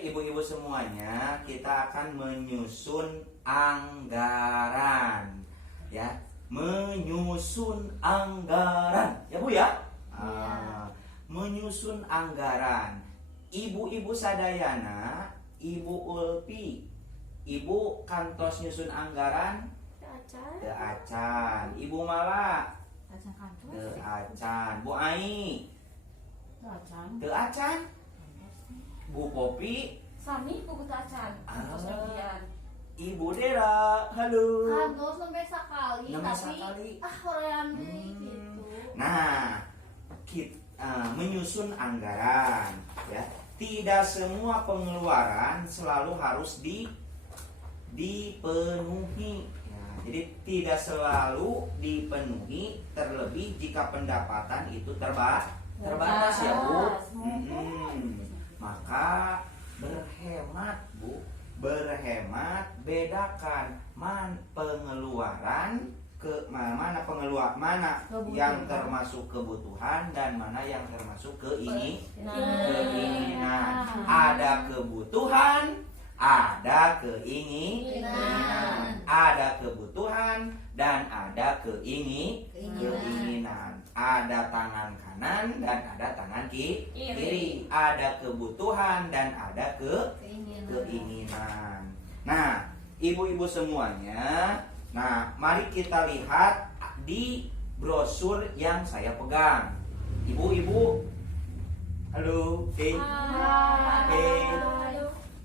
Ibu-ibu semuanya, kita akan menyusun anggaran, ya, menyusun anggaran, ya Bu ya. Menyusun anggaran. Ibu-ibu sadayana, Ibu Ulpi, Ibu kantos nyusun anggaran, teu acan. Ibu Mala, teu acan. Bu Ai, teu acan. Bu Popi, Sami buku tacan. Ibu Dera, halo. Kantos sampai sekali, Sampai tapi sekali. horean gitu. Nah, menyusun anggaran, ya. Tidak semua pengeluaran selalu harus dipenuhi. Ya, jadi tidak selalu dipenuhi, terlebih jika pendapatan itu terbatas ya Bu. Maka berhemat Bu, berhemat, bedakan pengeluaran mana yang termasuk kebutuhan dan mana yang termasuk keinginan. Ada kebutuhan, ada keinginan, ada kebutuhan dan ada keinginan. Ada tangan kanan dan ada tangan kiri. Ada kebutuhan dan ada keinginan. Nah, ibu-ibu semuanya, nah, mari kita lihat di brosur yang saya pegang. Ibu-ibu, halo,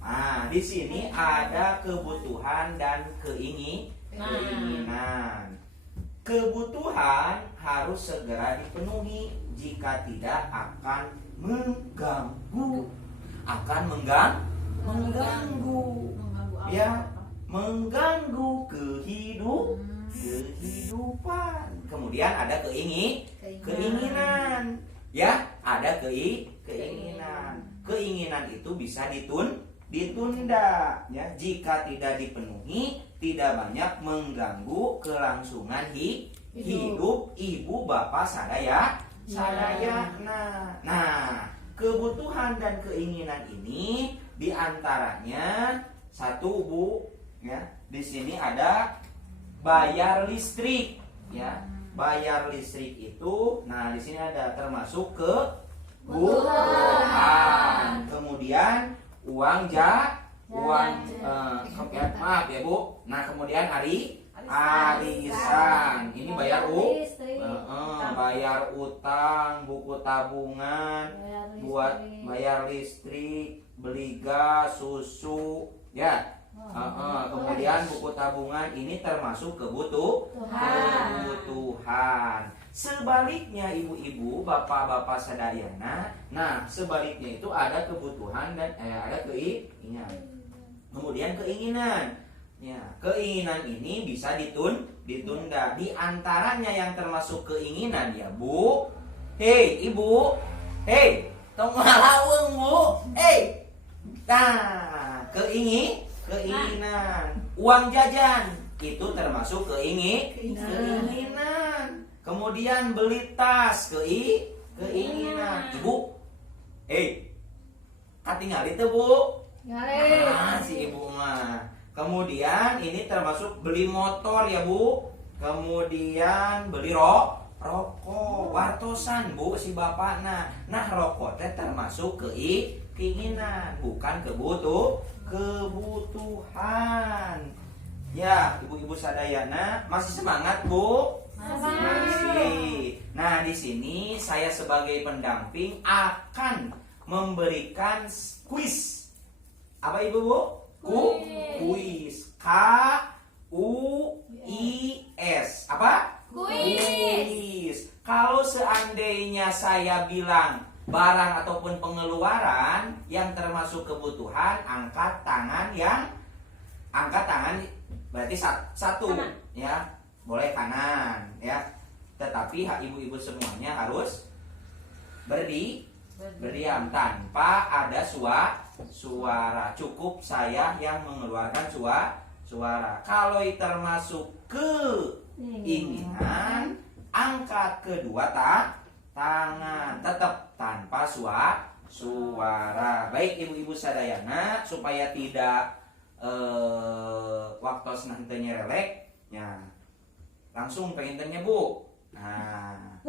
Nah, di sini ada kebutuhan dan keinginan. Kebutuhan harus segera dipenuhi, jika tidak akan mengganggu, ya, mengganggu kehidupan. Kemudian ada keinginan, ya, ada keinginan. Keinginan itu bisa ditunda, ya, jika tidak dipenuhi, tidak banyak mengganggu kelangsungan hidup ibu bapak sadayana. Nah, kebutuhan dan keinginan ini diantaranya satu Bu, ya, di sini ada bayar listrik, ya. Bayar listrik itu, nah di sini ada termasuk kebutuhan. Kemudian uang maaf ya Bu. Nah, kemudian arisan. Ini bayar bayar utang, buku tabungan, buat bayar listrik, beli gas, susu, ya. Kemudian buku tabungan ini termasuk kebutuhan. Sebaliknya ibu-ibu, bapak-bapak sadayana, nah sebaliknya itu ada kebutuhan dan ada keinginan. Kemudian keinginan, ya, keinginan ini bisa ditunda. Di antaranya yang termasuk keinginan ya Bu. Hei ibu, hei, tong ngalaweung Bu. Hei, nah keinginan. Uang jajan itu termasuk keinginan. Kemudian beli tas, keinginan. Ibu, katingali teh Bu. Si ibu mah. Kemudian ini termasuk beli motor ya Bu. Kemudian beli rokok, wartosan Bu si bapakna. Nah, rokok teh termasuk keinginan, bukan kebutuhan. Ya, ibu-ibu sadayana, masih semangat Bu? Masih. Nah, di sini saya sebagai pendamping akan memberikan kuis. Apa Ibu Bu? Kuis. Kuis. Apa? Kuis. Kalau seandainya saya bilang barang ataupun pengeluaran yang termasuk kebutuhan, angkat tangan berarti satu, ya. Boleh kanan, ya. Tetapi ibu-ibu semuanya harus berdiam tanpa ada suara. Cukup saya yang mengeluarkan suara. Kalau termasuk keinginan, angkat kedua tangan, tetap tanpa suara. suara. Baik ibu-ibu sadayana, supaya tidak waktu nantenya relek, ya langsung pengen tanya Bu. Nah,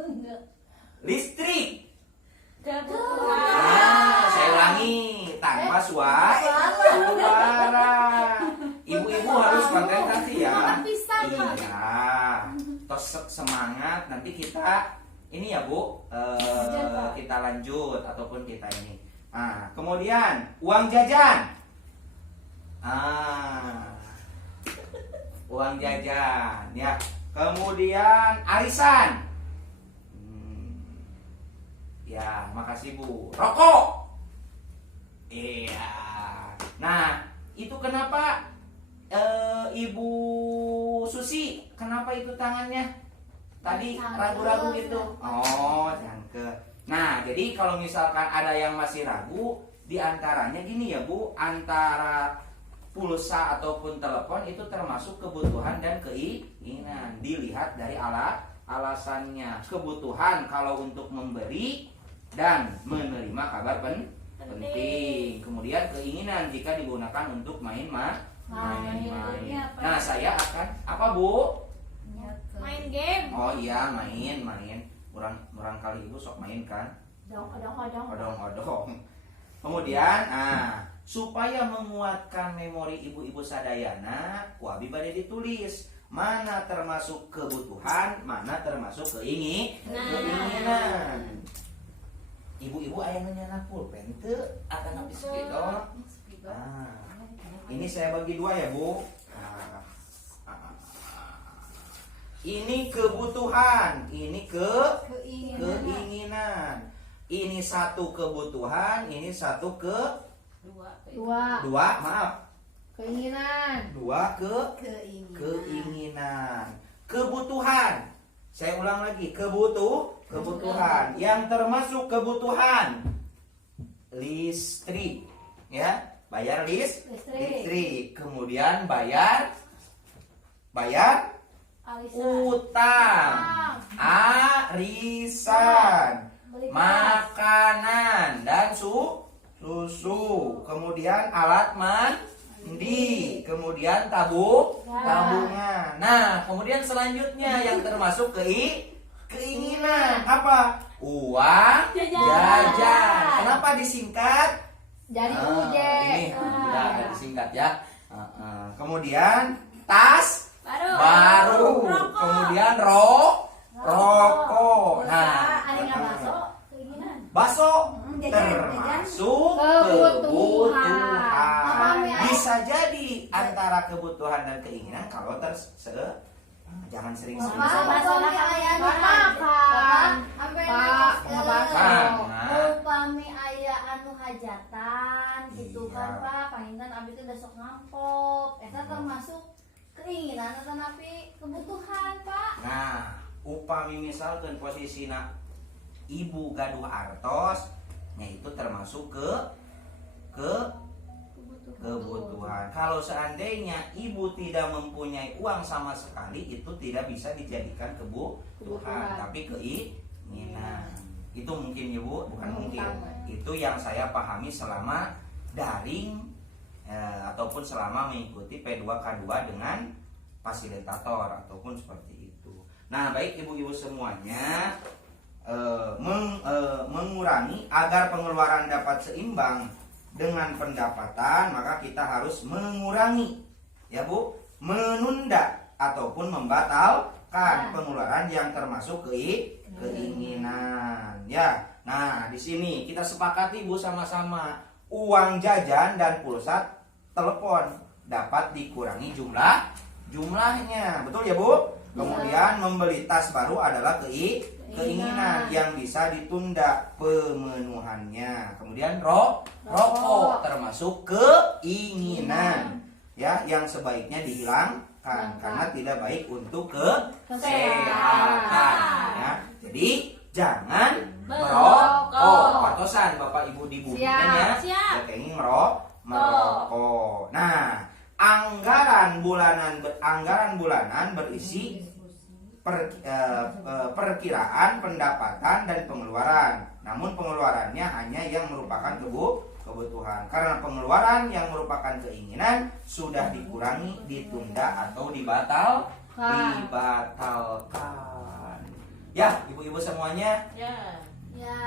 listrik. Nah, saya ulangi tanpa suara. Ibu-ibu harus konsentrasi ya. Iya. Tos semangat, nanti kita ini ya Bu, kita lanjut ataupun kita ini. Nah, kemudian uang jajan. Uang jajan ya. Kemudian arisan. Ya, makasih Bu. Rokok. Iya. Nah, itu kenapa Ibu Susi? Kenapa itu tangannya? Tadi ragu-ragu gitu. Oh, jangke. Nah, jadi kalau misalkan ada yang masih ragu, diantaranya gini ya Bu, antara pulsa ataupun telepon itu termasuk kebutuhan dan keinginan. Dilihat dari alasannya. Kebutuhan kalau untuk memberi dan menerima kabar penting. Kemudian keinginan jika digunakan untuk main-main. Nah, saya akan apa Bu? Main game. Oh iya, main. Murang kali Ibu sok main kan? Odong-odong. Kemudian, supaya menguatkan memori ibu-ibu sadayana, wabi bade ditulis mana termasuk kebutuhan, mana termasuk keinginan. Ibu-ibu aya nanya pulpen teu akan habis spidol. Ini saya bagi dua ya Bu. Ini kebutuhan, ini keinginan. Ini satu kebutuhan, ini satu dua maaf. Keinginan. Dua keinginan. Kebutuhan. Saya ulang lagi, kebutuhan. Yang termasuk kebutuhan listrik, ya. Bayar listrik. Kemudian bayar utang, arisan, makanan dan susu. Kemudian alat mandi, kemudian tabungan. Nah, kemudian selanjutnya yang termasuk keinginan apa? Uang jajan. Kenapa disingkat? Jadi Ini tidak disingkat ya. Kemudian tas baru. Kemudian rokok. Nah, bakso termasuk kebutuhan. Bisa jadi antara kebutuhan dan keinginan kalau jangan sering-sering. Upami aya anu hajatan gitu kan Pak, panginten abdi teh sok ngampok. Eta termasuk keinginan atau napi kebutuhan Pak. Nah, upami misalkan posisina ibu gaduh artos, nya itu termasuk kebutuhan. Kalau seandainya ibu tidak mempunyai uang sama sekali, itu tidak bisa dijadikan kebutuhan, tapi keinginan. Itu mungkin ya Bu, bukan mungkin. Itu yang saya pahami selama daring ataupun selama mengikuti P2K2 dengan fasilitator ataupun seperti itu. Nah, baik ibu-ibu semuanya, mengurangi agar pengeluaran dapat seimbang dengan pendapatan, maka kita harus mengurangi ya Bu, menunda ataupun membatalkan pengeluaran yang termasuk keinginan ya. Nah, di sini kita sepakati Bu sama-sama, uang jajan dan pulsa telepon dapat dikurangi jumlahnya, betul ya Bu? Kemudian membeli tas baru adalah keinginan yang bisa ditunda pemenuhannya. Kemudian rokok termasuk keinginan ya, yang sebaiknya dihilangkan karena tidak baik untuk kesehatan ya. Jadi jangan merokok. Patosan Bapak Ibu di bumi ya. Kenging merokok. Nah, anggaran bulanan berisi perkiraan pendapatan dan pengeluaran. Namun pengeluarannya hanya yang merupakan kebutuhan. Karena pengeluaran yang merupakan keinginan sudah dikurangi, ditunda atau dibatalkan. Ya, ibu-ibu semuanya. Ya. Ya.